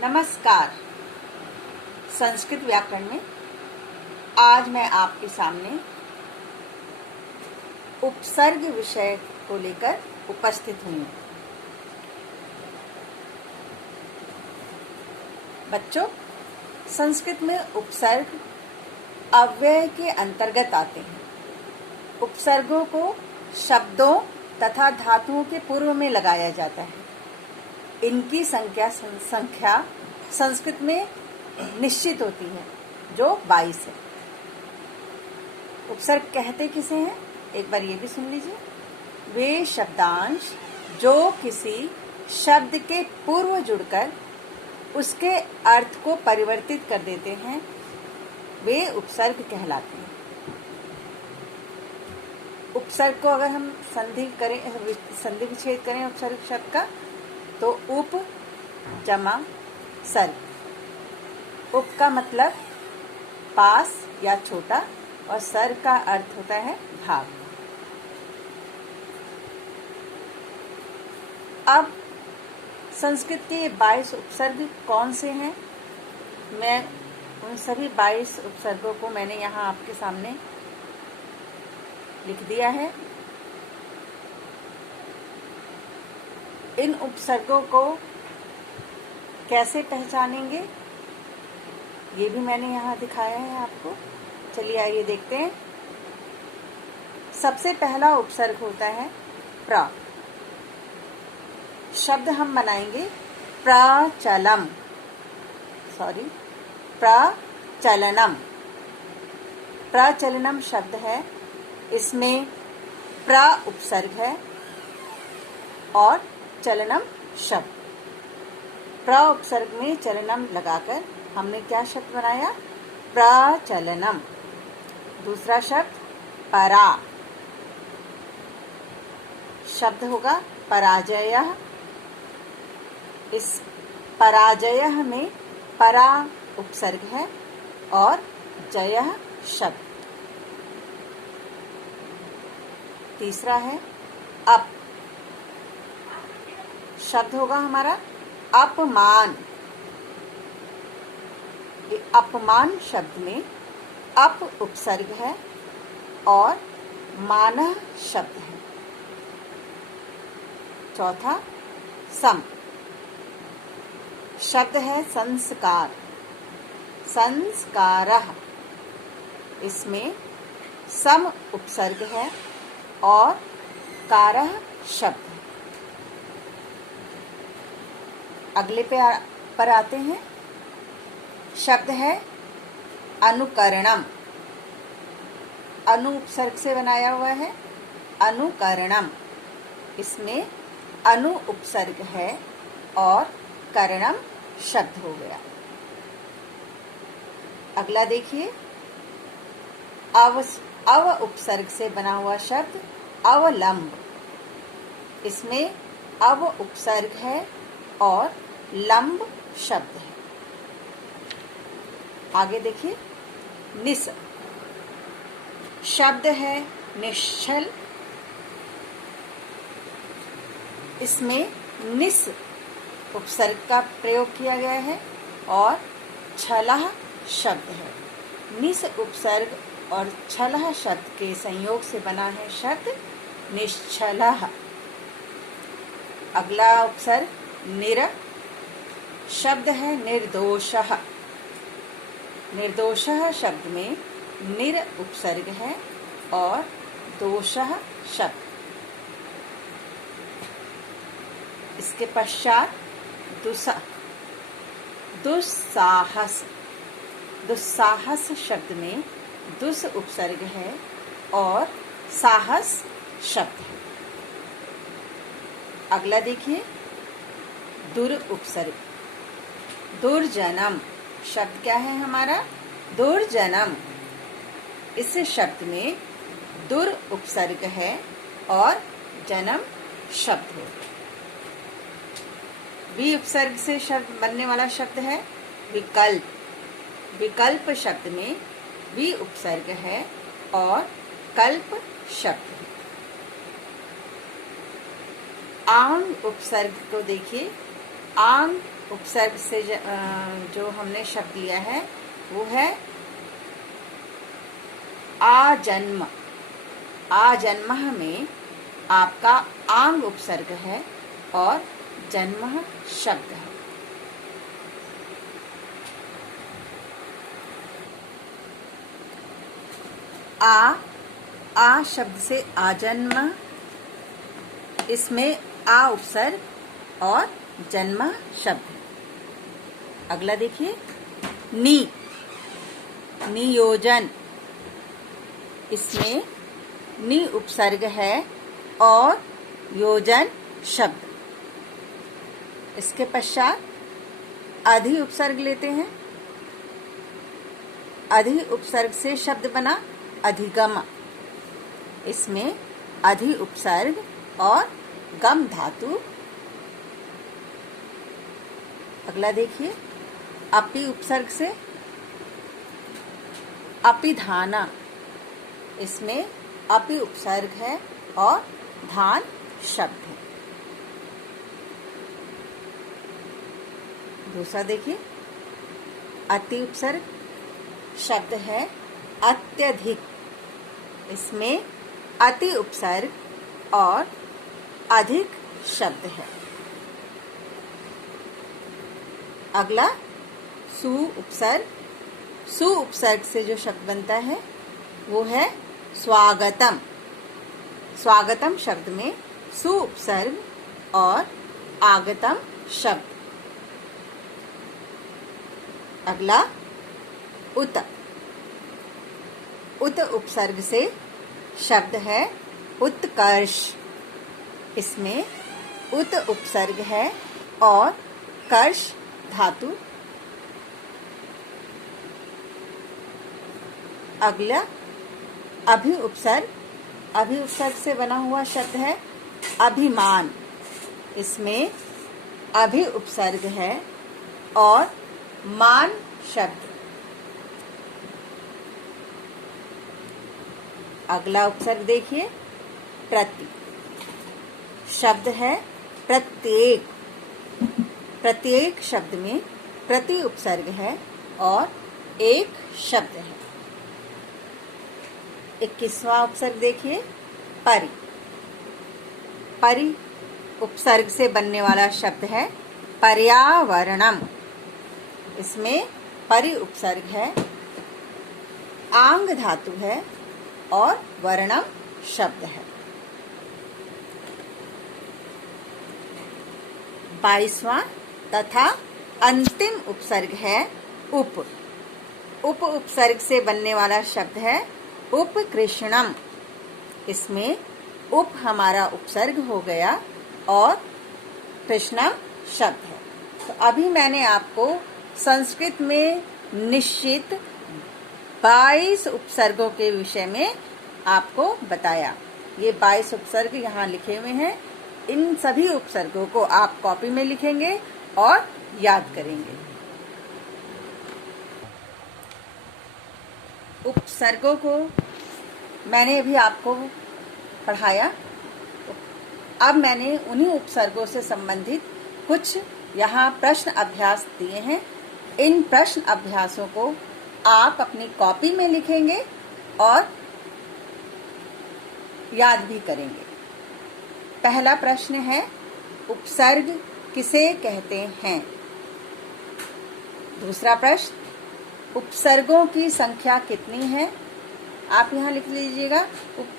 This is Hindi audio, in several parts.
नमस्कार। संस्कृत व्याकरण में आज मैं आपके सामने उपसर्ग विषय को लेकर उपस्थित हुई हूँ। बच्चों, संस्कृत में उपसर्ग अव्यय के अंतर्गत आते हैं। उपसर्गों को शब्दों तथा धातुओं के पूर्व में लगाया जाता है। इनकी संख्या संस्कृत में निश्चित होती है, जो 22 है। उपसर्ग कहते किसे हैं, एक बार ये भी सुन लीजिए। वे शब्दांश जो किसी शब्द के पूर्व जुड़कर उसके अर्थ को परिवर्तित कर देते हैं, वे उपसर्ग कहलाते हैं। उपसर्ग को अगर हम संधि विच्छेद करें उपसर्ग शब्द का, तो उप जमा सर्ग। उप का मतलब पास या छोटा, और सर्ग का अर्थ होता है भाग। अब संस्कृत के 22 उपसर्ग कौन से हैं? मैं उन सभी 22 उपसर्गों को मैंने यहाँ आपके सामने लिख दिया है। इन उपसर्गों को कैसे पहचानेंगे, ये भी मैंने यहाँ दिखाया है आपको। चलिए आइए देखते हैं। सबसे पहला उपसर्ग होता है प्र। शब्द हम बनाएंगे प्रचलम, प्रचलनम। प्रचलनम शब्द है, इसमें प्र उपसर्ग है और चलनम शब्द। प्र उपसर्ग में चलनम लगाकर हमने क्या शब्द बनाया? प्रचलनम। दूसरा शब्द परा। शब्द होगा पराजयः। इस पराजयः में परा उपसर्ग है और जयः शब्द। तीसरा है अप। शब्द होगा हमारा अपमान। अपमान शब्द में अप उपसर्ग है और मानः शब्द है। चौथा सम। शब्द है संस्कार। संस्कारः, इसमें सम उपसर्ग है और कारः शब्द है। अगले पर आते हैं। शब्द है अनुकरणम। अनु उपसर्ग से बनाया हुआ है, अनुकरणम। इसमें अनु उपसर्ग है और करणम शब्द हो गया। अगला देखिए, अव उपसर्ग से बना हुआ शब्द अवलंब। इसमें अव उपसर्ग है और लंब शब्द है। आगे देखिए, निस। शब्द है निश्चल। इसमें निस उपसर्ग का प्रयोग किया गया है और छलह शब्द है। निस उपसर्ग और छलह शब्द के संयोग से बना है शब्द निश्चलः। अगला उपसर्ग निर। शब्द है निर्दोषः। निर्दोषः शब्द में निर उपसर्ग है और दोषः शब्द। इसके पश्चात दुस्साहस। दुस्साहस शब्द में दुस उपसर्ग है और साहस शब्द है। अगला देखिए, दुर उपसर्ग। दुर्जनम शब्द क्या है हमारा? दुर्जनम। इस शब्द में दुर उपसर्ग है और जन्म शब्द हो। वि उपसर्ग से शब्द बनने वाला शब्द है विकल्प। विकल्प शब्द में वि उपसर्ग है और कल्प शब्द है। आंग उपसर्ग को देखिए। आंग उपसर्ग से जो हमने शब्द लिया है वो है आजन्म। आजन्म में आपका आंग उपसर्ग है और जन्म शब्द है। आ शब्द से आजन्म, इसमें आ उपसर्ग और जन्म शब्द है। अगला देखिए, नियोजन, इसमें नि उपसर्ग है और योजन शब्द। इसके पश्चात अधि उपसर्ग लेते हैं। अधि उपसर्ग से शब्द बना अधिगम। इसमें अधि उपसर्ग और गम धातु। अगला देखिए, अपि उपसर्ग से अपिधाना। इसमें अपि उपसर्ग है और धान शब्द है। दूसरा देखिए, अति उपसर्ग शब्द है अत्यधिक। इसमें अति उपसर्ग और अधिक शब्द है। अगला सु उपसर्ग। सु उपसर्ग से जो शब्द बनता है वो है स्वागतम। स्वागतम शब्द में सु उपसर्ग और आगतम शब्द। अगला उत। उत उपसर्ग से शब्द है उत्कर्ष। इसमें उत उपसर्ग है और कर्ष धातु। अगला अभि उपसर्ग। अभि उपसर्ग से बना हुआ शब्द है अभिमान। इसमें अभि उपसर्ग है और मान शब्द। अगला उपसर्ग देखिए, प्रति। शब्द है प्रत्येक। प्रत्येक शब्द में प्रति उपसर्ग है और एक शब्द है। 21वां उपसर्ग देखिए, परि। परि उपसर्ग से बनने वाला शब्द है पर्यावरणम। इसमें परि उपसर्ग है, आंग धातु है और वर्णम शब्द है। 22वां तथा अंतिम उपसर्ग है उप। उप उपसर्ग से बनने वाला शब्द है उपकृष्णम। इसमें उप हमारा उपसर्ग हो गया और कृष्णम शब्द है। तो अभी मैंने आपको संस्कृत में निश्चित 22 उपसर्गों के विषय में आपको बताया। ये 22 उपसर्ग यहाँ लिखे हुए हैं। इन सभी उपसर्गों को आप कॉपी में लिखेंगे और याद करेंगे। उपसर्गों को मैंने अभी आपको पढ़ाया। अब मैंने उन्हीं उपसर्गों से संबंधित कुछ यहाँ प्रश्न अभ्यास दिए हैं। इन प्रश्न अभ्यासों को आप अपनी कॉपी में लिखेंगे और याद भी करेंगे। पहला प्रश्न है, उपसर्ग किसे कहते हैं? दूसरा प्रश्न, उपसर्गों की संख्या कितनी है? आप यहाँ लिख लीजिएगा,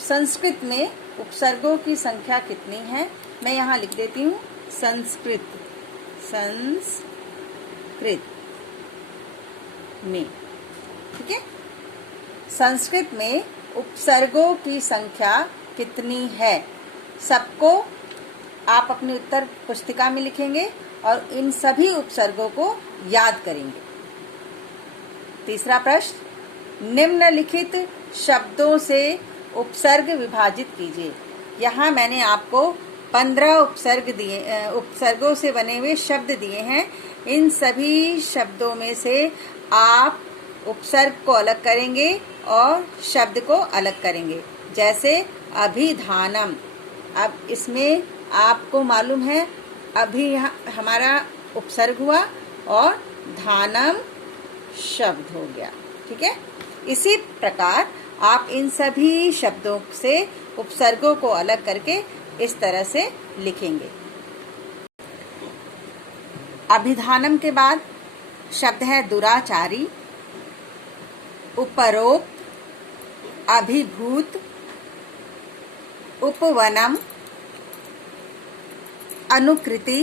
संस्कृत में उपसर्गों की संख्या कितनी है? मैं यहाँ लिख देती हूँ, संस्कृत में। ठीक है, संस्कृत में उपसर्गों की संख्या कितनी है? सबको आप अपनी उत्तर पुस्तिका में लिखेंगे और इन सभी उपसर्गों को याद करेंगे। तीसरा प्रश्न, निम्नलिखित शब्दों से उपसर्ग विभाजित कीजिए। यहाँ मैंने आपको 15 उपसर्गों से बने हुए शब्द दिए हैं। इन सभी शब्दों में से आप उपसर्ग को अलग करेंगे और शब्द को अलग करेंगे। जैसे अभिधानम। अब इसमें आपको मालूम है, अभी हमारा उपसर्ग हुआ और धानम शब्द हो गया। ठीक है, इसी प्रकार आप इन सभी शब्दों से उपसर्गों को अलग करके इस तरह से लिखेंगे। अभिधानम के बाद शब्द है दुराचारी, उपरोक्त, अभिभूत, उपवनम, अनुकृति,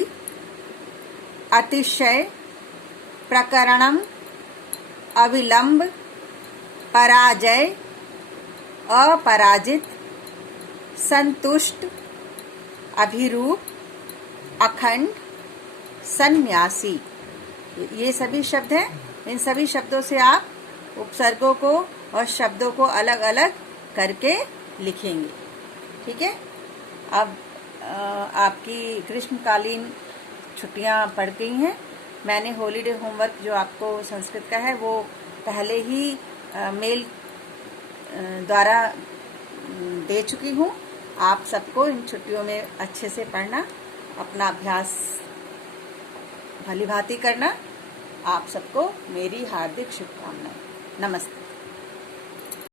अतिशय, प्रकरणम, अविलंब, पराजय, अपराजित, संतुष्ट, अभिरूप, अखंड, सन्यासी। ये सभी शब्द हैं। इन सभी शब्दों से आप उपसर्गों को और शब्दों को अलग अलग करके लिखेंगे। ठीक है, अब आपकी ग्रीष्मकालीन छुट्टियां पड़ गई हैं। मैंने हॉलीडे होमवर्क जो आपको संस्कृत का है वो पहले ही मेल द्वारा दे चुकी हूँ। आप सबको इन छुट्टियों में अच्छे से पढ़ना, अपना अभ्यास भली भांति करना। आप सबको मेरी हार्दिक शुभकामनाएं। नमस्ते।